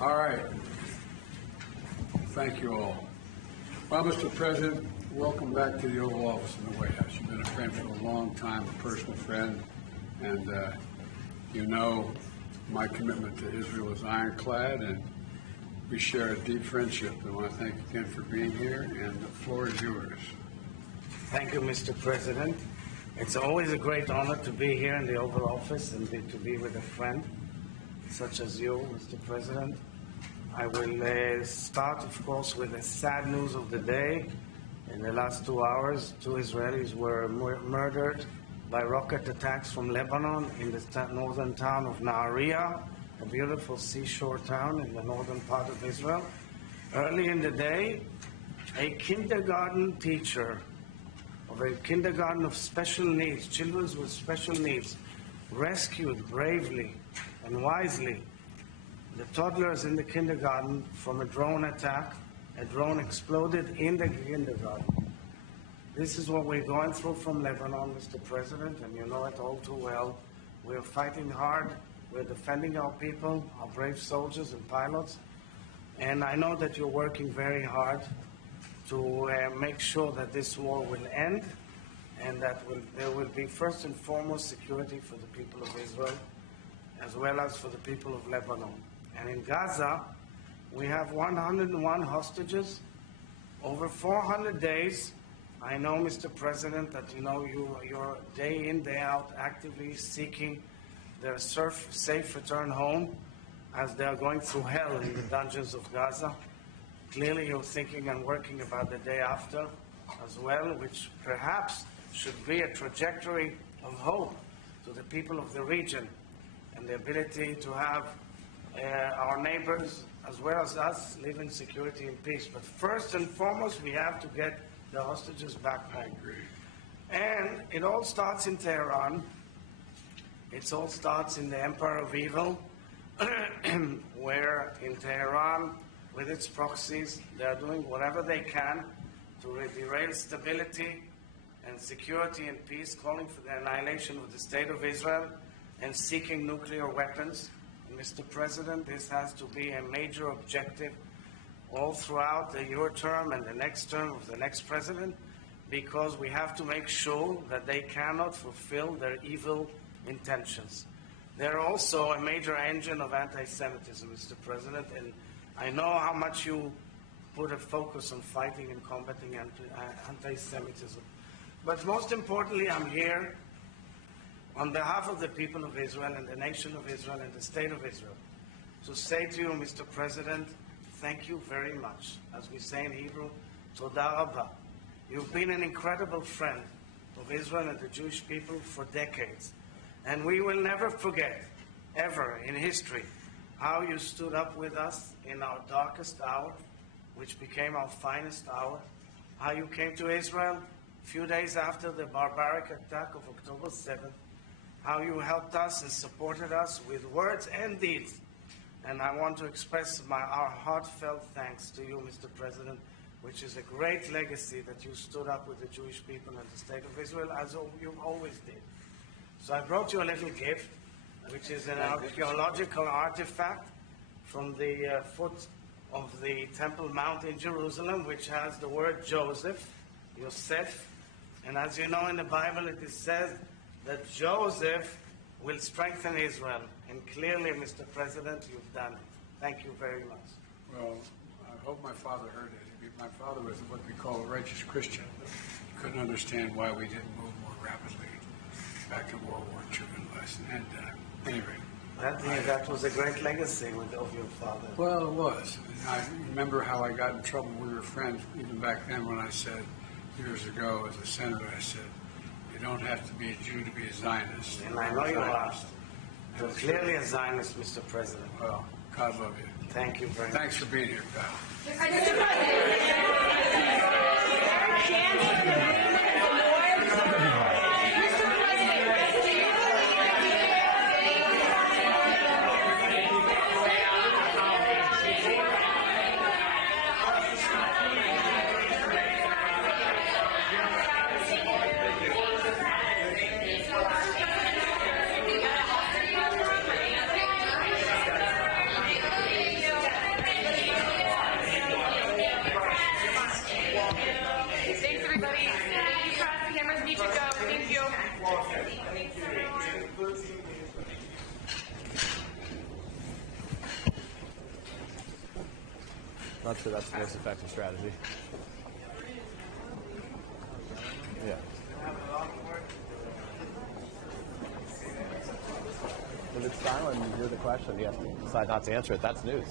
All right. Thank you all. Well, Mr. President, welcome back to the Oval Office in the White House. You've been a friend for a long time, a personal friend, and you know my commitment to Israel is ironclad, and we share a deep friendship. I want to thank you again for being here, and the floor is yours. Thank you, Mr. President. It's always a great honor to be here in the Oval Office and to be with a friend such as you, Mr. President. I will start, of course, with the sad news of the day. In the last 2 hours, 2 Israelis were murdered by rocket attacks from Lebanon in the northern town of Nahariya, a beautiful seashore town in the northern part of Israel. Early in the day, a kindergarten teacher of a kindergarten of special needs, children with special needs, rescued bravely and wisely the toddlers in the kindergarten from a drone attack. A drone exploded in the kindergarten. This is what we're going through from Lebanon, Mr. President, and you know it all too well. We're fighting hard. We're defending our people, our brave soldiers and pilots. And I know that you're working very hard to make sure that this war will end and that there will be first and foremost security for the people of Israel as well as for the people of Lebanon. And in Gaza, we have 101 hostages over 400 days. I know, Mr. President, that you're day in, day out actively seeking their safe return home as they are going through hell in the dungeons of Gaza. Clearly, you're thinking and working about the day after as well, which perhaps should be a trajectory of hope to the people of the region and the ability to have our neighbors as well as us live in security and peace. But first and foremost, we have to get the hostages back home. And it all starts in Tehran. It all starts in the Empire of Evil, where in Tehran, with its proxies, they are doing whatever they can to derail stability and security and peace, calling for the annihilation of the State of Israel and seeking nuclear weapons. And Mr. President, this has to be a major objective all throughout your term and the next term of the next president, because we have to make sure that they cannot fulfill their evil intentions. They're also a major engine of anti-Semitism, Mr. President, and I know how much you put a focus on fighting and combating anti-Semitism. But most importantly, I'm here on behalf of the people of Israel and the nation of Israel and the state of Israel to say to you, Mr. President, thank you very much. As we say in Hebrew, Toda Rabba. You've been an incredible friend of Israel and the Jewish people for decades. And we will never forget, ever in history, how you stood up with us in our darkest hour, which became our finest hour, how you came to Israel a few days after the barbaric attack of October 7th, how you helped us and supported us with words and deeds. And I want to express our heartfelt thanks to you, Mr. President, which is a great legacy that you stood up with the Jewish people and the state of Israel, as you always did. So I brought you a little gift, which is an archaeological artifact from the foot of the Temple Mount in Jerusalem, which has the word Joseph, Yosef. And as you know in the Bible, it says that Joseph will strengthen Israel. And clearly, Mr. President, you've done it. Thank you very much. Well, I hope my father heard it. My father was what we call a righteous Christian. He couldn't understand why we didn't move more rapidly back in World War II and less. And anyway. That was a great legacy of your father. Well, it was. I remember how I got in trouble. We were friends even back then when I said years ago as a senator, I said, you don't have to be a Jew to be a Zionist. And I know you are. You're clearly a Zionist, Mr. President. Well, God love you. Thank you very much. Thanks for being here, pal. That's the most effective strategy. Yeah. If it's silent and you hear the question, you have to decide not to answer it. That's news.